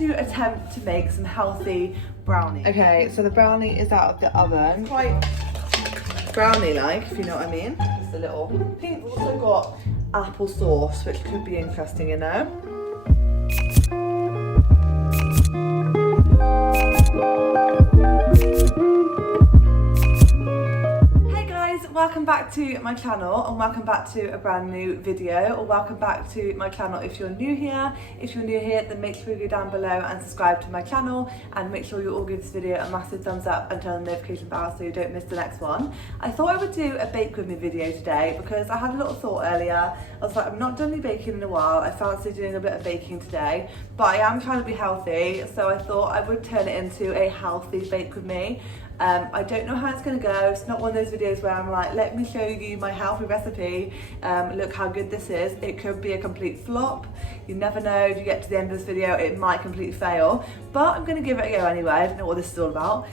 to attempt to make some healthy brownies. Okay, so the brownie is out of the oven. Quite brownie-like, if you know what I mean. Just a little pink. We've also got apple sauce, which could be interesting, you know. Welcome back to my channel, and welcome back to a brand new video, or welcome back to my channel if you're new here. If you're new here, then make sure you go down below and subscribe to my channel, and make sure you all give this video a massive thumbs up and turn the notification bell so you don't miss the next one. I thought I would do a bake with me video today because I had a little thought earlier. I was like, I've not done any baking in a while. I fancy doing a bit of baking today, but I am trying to be healthy, so I thought I would turn it into a healthy bake with me. I don't know how it's going to go. It's not one of those videos where I'm like, let me show you my healthy recipe, look how good this is. It could be a complete flop. You never know. If you get to the end of this video, it might completely fail, but I'm going to give it a go anyway. I don't know what this is all about.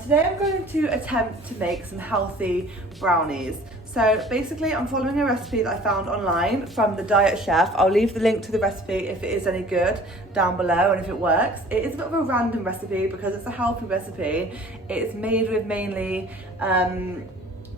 Today I'm going to attempt to make some healthy brownies. So basically I'm following a recipe that I found online from the Diet Chef. I'll leave the link to the recipe if it is any good down below and if it works. It is a bit of a random recipe because it's a healthy recipe. It's made with mainly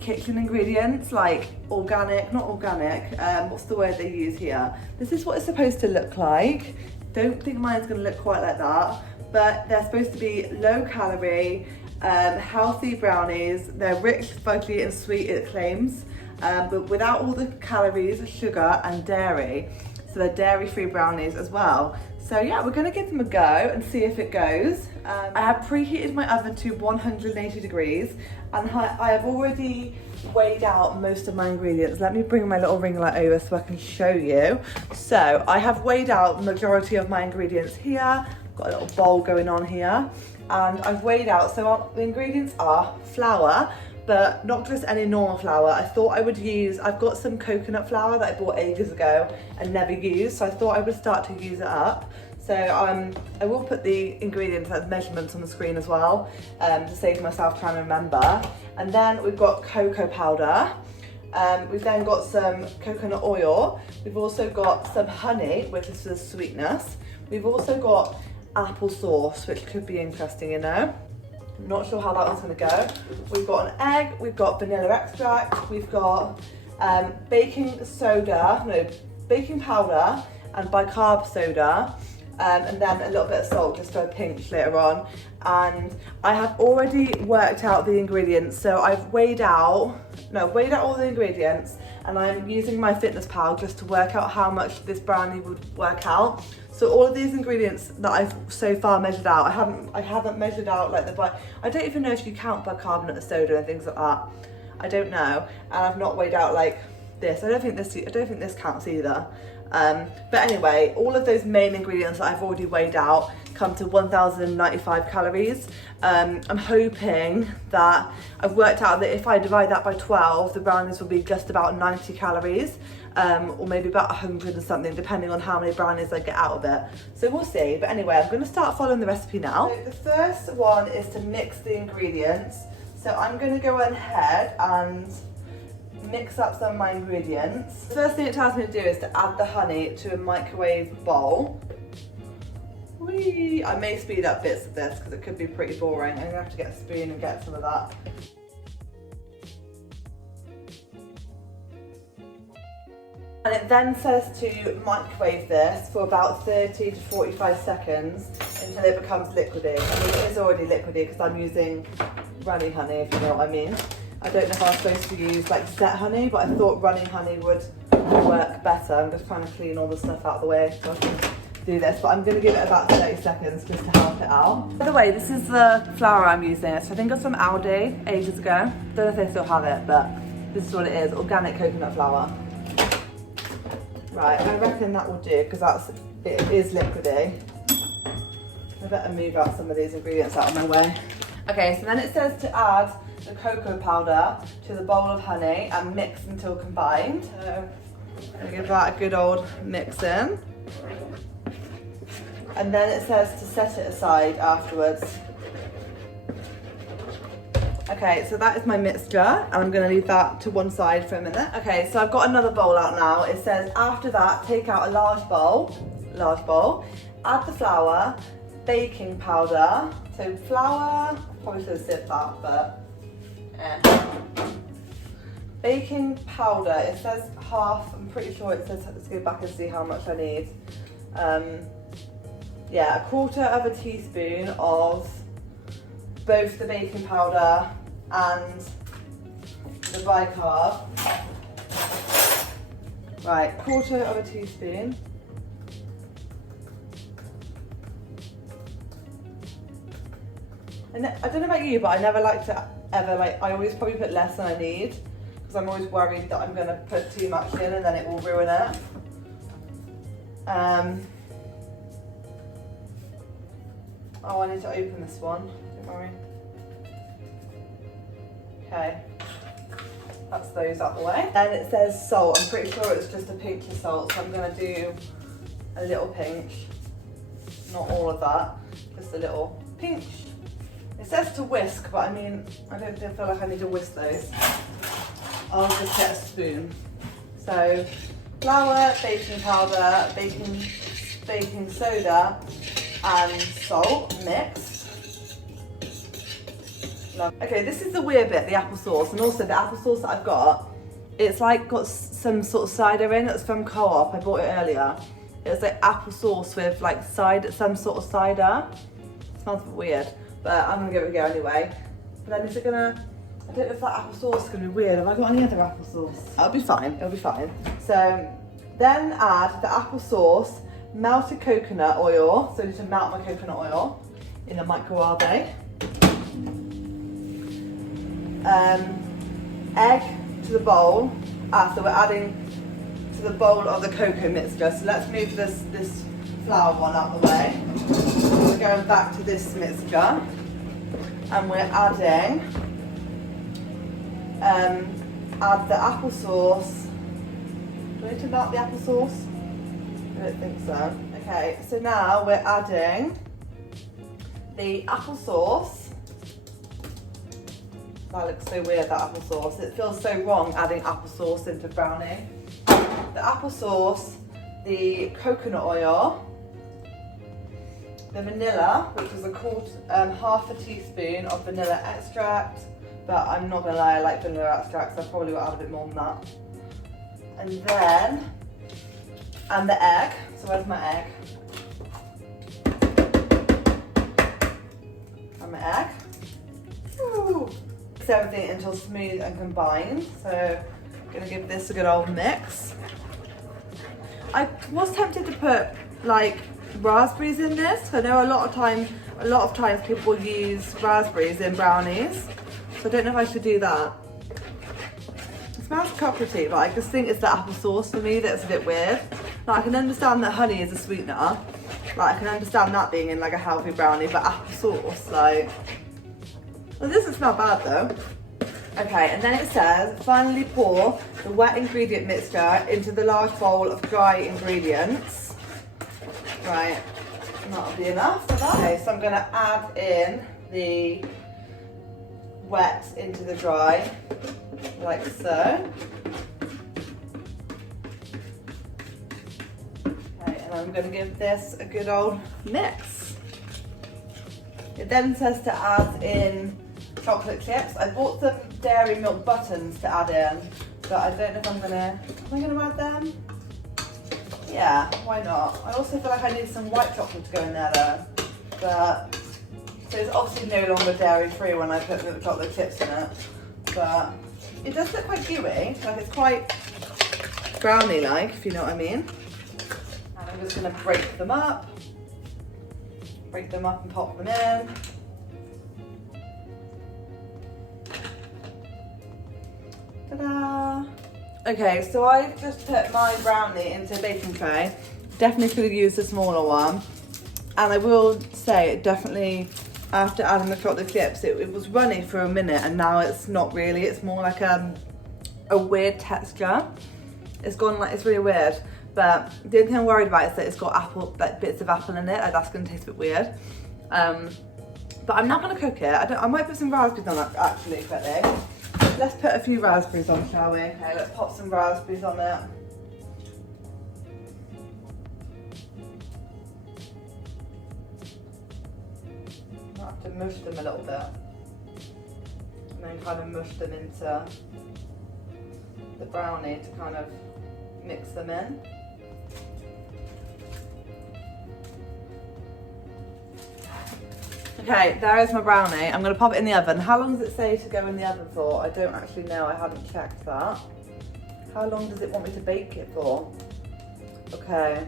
kitchen ingredients, like organic, not organic, what's the word they use here? This is what it's supposed to look like. Don't think mine's gonna look quite like that, but they're supposed to be low calorie, healthy brownies. They're rich, fudgy and sweet, it claims, but without all the calories, sugar and dairy. So they're dairy-free brownies as well. So yeah, we're gonna give them a go and see if it goes. I have preheated my oven to 180 degrees and I have already weighed out most of my ingredients. Let me bring my little ring light over so I can show you. So I have weighed out the majority of my ingredients here. Got a little bowl going on here, and I've weighed out, so the ingredients are flour, but not just any normal flour. I thought I would use, I've got some coconut flour that I bought ages ago and never used, so I thought I would start to use it up. So I will put the ingredients and measurements on the screen as well, to save myself trying to remember. And then we've got cocoa powder. We've then got some coconut oil. We've also got some honey, which is for the sweetness. We've also got apple sauce, which could be interesting, you know. I'm not sure how that one's gonna go. We've got an egg, we've got vanilla extract, we've got baking powder and bicarb soda, and then a little bit of salt just for a pinch later on. And I have already worked out the ingredients, so I've weighed out all the ingredients, and I'm using my Fitness Pal just to work out how much this brownie would work out. So all of these ingredients that I've so far measured out, I haven't measured out like I don't even know if you count bicarbonate of soda and things like that. I don't know, and I've not weighed out like this. I don't think this counts either. But anyway, all of those main ingredients that I've already weighed out come to 1,095 calories. I'm hoping that I've worked out that if I divide that by 12, the brownies will be just about 90 calories, or maybe about 100 and something, depending on how many brownies I get out of it. So we'll see. But anyway, I'm going to start following the recipe now. So the first one is to mix the ingredients. So I'm going to go ahead and mix up some of my ingredients. The first thing it tells me to do is to add the honey to a microwave bowl. Whee! I may speed up bits of this because it could be pretty boring. I'm gonna have to get a spoon and get some of that. And it then says to microwave this for about 30 to 45 seconds until it becomes liquidy. I mean, it is already liquidy because I'm using runny honey, if you know what I mean. I don't know if I'm supposed to use like set honey, but I thought running honey would work better. I'm just trying to clean all the stuff out of the way so I can do this, but I'm going to give it about 30 seconds just to help it out. By the way, this is the flour I'm using. So I think it's from Aldi ages ago. Don't know if they still have it, but this is what it is, organic coconut flour. Right, I reckon that will do because it is liquidy. I better move out some of these ingredients out of my way. Okay, so then it says to add the cocoa powder to the bowl of honey and mix until combined. So I'm gonna give that a good old mix in. And then it says to set it aside afterwards. Okay, so that is my mixture, and I'm gonna leave that to one side for a minute. Okay, so I've got another bowl out now. It says after that, take out a large bowl, add the flour, baking powder. So flour, probably should have said that, but baking powder, it says half, I'm pretty sure it says, let's go back and see how much I need. Yeah, 1/4 teaspoon of both the baking powder and the bicarb. Right, 1/4 teaspoon. And I don't know about you, but I never like to ever, like, I always probably put less than I need because I'm always worried that I'm going to put too much in and then it will ruin it. Oh, I need to open this one, don't worry. Okay, that's those out the way. And it says salt, I'm pretty sure it's just a pinch of salt, so I'm going to do a little pinch. Not all of that, just a little pinch. It says to whisk, but I mean, I don't feel like I need to whisk those. I'll just get a spoon. So, flour, baking powder, baking soda, and salt mixed. Okay, this is the weird bit, the applesauce, and also the applesauce that I've got, it's like got some sort of cider in. It's from Co-op. I bought it earlier. It was like applesauce with like cider, some sort of cider. It smells a bit weird, but I'm gonna give it a go anyway. But then is it gonna? I don't know if that applesauce is gonna be weird. Have I got any other applesauce? It'll be fine. It'll be fine. So then add the applesauce, melted coconut oil. So I need to melt my coconut oil in the microwave. Egg to the bowl. So we're adding to the bowl of the cocoa mixture. So let's move this flour one out the way. We're going back to this mixture, and we're adding add the applesauce. Do I need to melt the applesauce? I don't think so. Okay, so now we're adding the applesauce. That looks so weird, that applesauce. It feels so wrong adding applesauce into brownie. The applesauce, the coconut oil, the vanilla, which is half a teaspoon of vanilla extract, but I'm not gonna lie, I like vanilla extract, so I probably will add a bit more than that. And the egg. So where's my egg? And my egg. Woo. Mix everything until smooth and combined. So I'm gonna give this a good old mix. I was tempted to put like raspberries in this. I know a lot of times people use raspberries in brownies. So I don't know if I should do that. It smells chocolatey, but I just think it's the applesauce for me that's a bit weird. Like, I can understand that honey is a sweetener. Like, I can understand that being in like a healthy brownie, but applesauce, like, well, it doesn't smell bad though. Okay, and then it says, finally pour the wet ingredient mixture into the large bowl of dry ingredients. Right, and that'll be enough for that. Okay, so I'm gonna add in the wet into the dry, like so. Okay, and I'm gonna give this a good old mix. It then says to add in chocolate chips. I bought some dairy milk buttons to add in, but I don't know if am I gonna add them? Yeah, why not? I also feel like I need some white chocolate to go in there though. But, so it's obviously no longer dairy free when I put the chocolate chips in it. But it does look quite gooey, like it's quite brownie-like, if you know what I mean. And I'm just gonna break them up and pop them in. Ta-da! Okay, so I've just put my brownie into a baking tray. Definitely could have used a smaller one. And I will say, it definitely, after adding the chocolate chips, it was runny for a minute, and now it's not really. It's more like a weird texture. It's gone like, it's really weird. But the only thing I'm worried about is that it's got apple, like bits of apple in it. Like, that's gonna taste a bit weird. But I'm not gonna cook it. I might put some raspberries on that actually, quickly. Let's put a few raspberries on, shall we? Okay, let's pop some raspberries on it. mush them a little bit. And then kind of mush them into the brownie to kind of mix them in. Okay, there is my brownie. I'm going to pop it in the oven. How long does it say to go in the oven for? I don't actually know. I haven't checked that. How long does it want me to bake it for? Okay.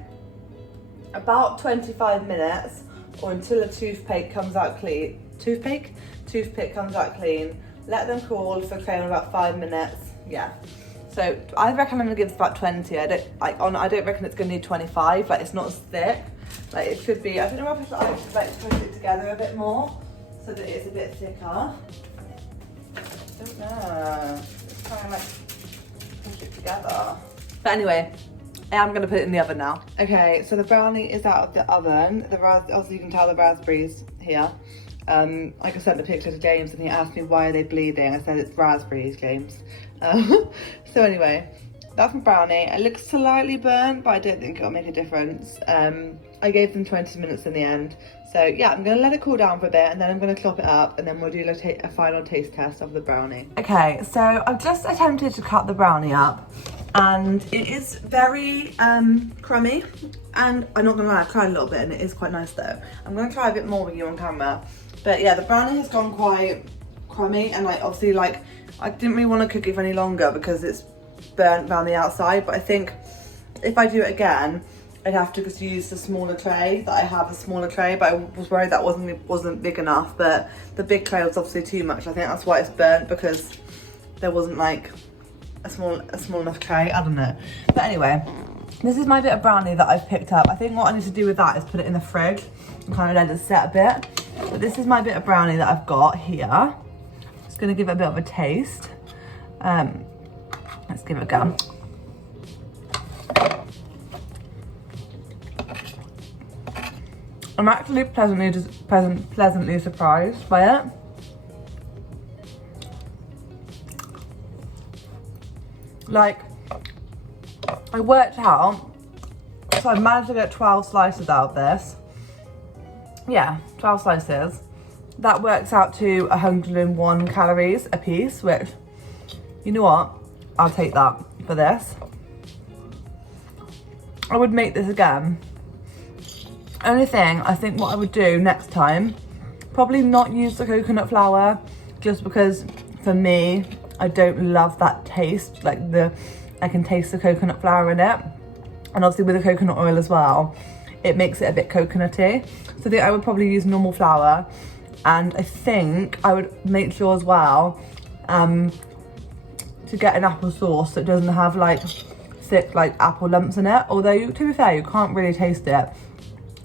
About 25 minutes, or until a toothpick comes out clean. Toothpick comes out clean. Let them cool for about 5 minutes. Yeah. So I reckon I'm gonna give this about 20. I don't reckon it's gonna need 25. Like, it's not as thick. Like, it should be. I don't know if I should like push it together a bit more so that it's a bit thicker. I don't know. Just try and like push it together. But anyway, I am going to put it in the oven now. Okay, so the brownie is out of the oven. Obviously you can tell the raspberries here. I just sent the picture to James and he asked me why are they bleeding. I said it's raspberries, James. So anyway, that's my brownie. It looks slightly burnt, but I don't think it'll make a difference. I gave them 20 minutes in the end. So yeah, I'm going to let it cool down for a bit and then I'm going to chop it up and then we'll do a final taste test of the brownie. Okay, so I've just attempted to cut the brownie up and it is very crummy, and I'm not going to lie, I cried a little bit and it is quite nice though. I'm going to try a bit more with you on camera. But yeah, the brownie has gone quite crummy and like obviously like I didn't really want to cook it for any longer because it's burnt around the outside, but I think if I do it again I'd have to just use the smaller tray that I have, a smaller tray, but I was worried that wasn't big enough, but the big tray was obviously too much. I think that's why it's burnt, because there wasn't like a small enough tray, I don't know. But anyway, this is my bit of brownie that I've picked up. I think what I need to do with that is put it in the fridge and kind of let it set a bit. But this is my bit of brownie that I've got here. Just gonna give it a bit of a taste. Let's give it a go. I'm actually pleasantly surprised by it. Like, I worked out, so I managed to get 12 slices out of this. Yeah, 12 slices. That works out to 101 calories a piece, which, you know what? I'll take that for this. I would make this again. Only thing, I think what I would do next time, probably not use the coconut flour, just because for me, I don't love that taste. Like I can taste the coconut flour in it. And obviously with the coconut oil as well, it makes it a bit coconutty. So I think I would probably use normal flour. And I think I would make sure as well, to get an apple sauce that doesn't have like thick like apple lumps in it. Although to be fair, you can't really taste it.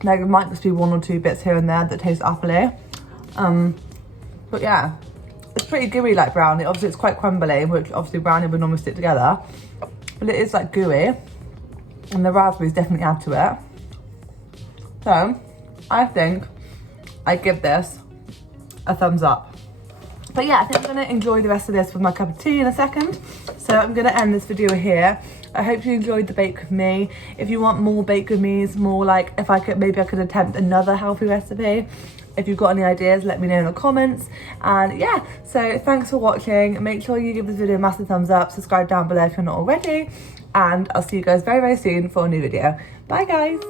Like, there might just be one or two bits here and there that taste appley. But yeah, it's pretty gooey like brownie. Obviously it's quite crumbly, which obviously brownie would normally stick together. But it is like gooey. And the raspberries definitely add to it. So, I think I give this a thumbs up. But yeah, I think I'm gonna enjoy the rest of this with my cup of tea in a second. So I'm gonna end this video here. I hope you enjoyed the bake with me. If you want more bake with me's, more like if I could, maybe I could attempt another healthy recipe. If you've got any ideas, let me know in the comments. And yeah, so thanks for watching. Make sure you give this video a massive thumbs up, subscribe down below if you're not already. And I'll see you guys very, very soon for a new video. Bye guys.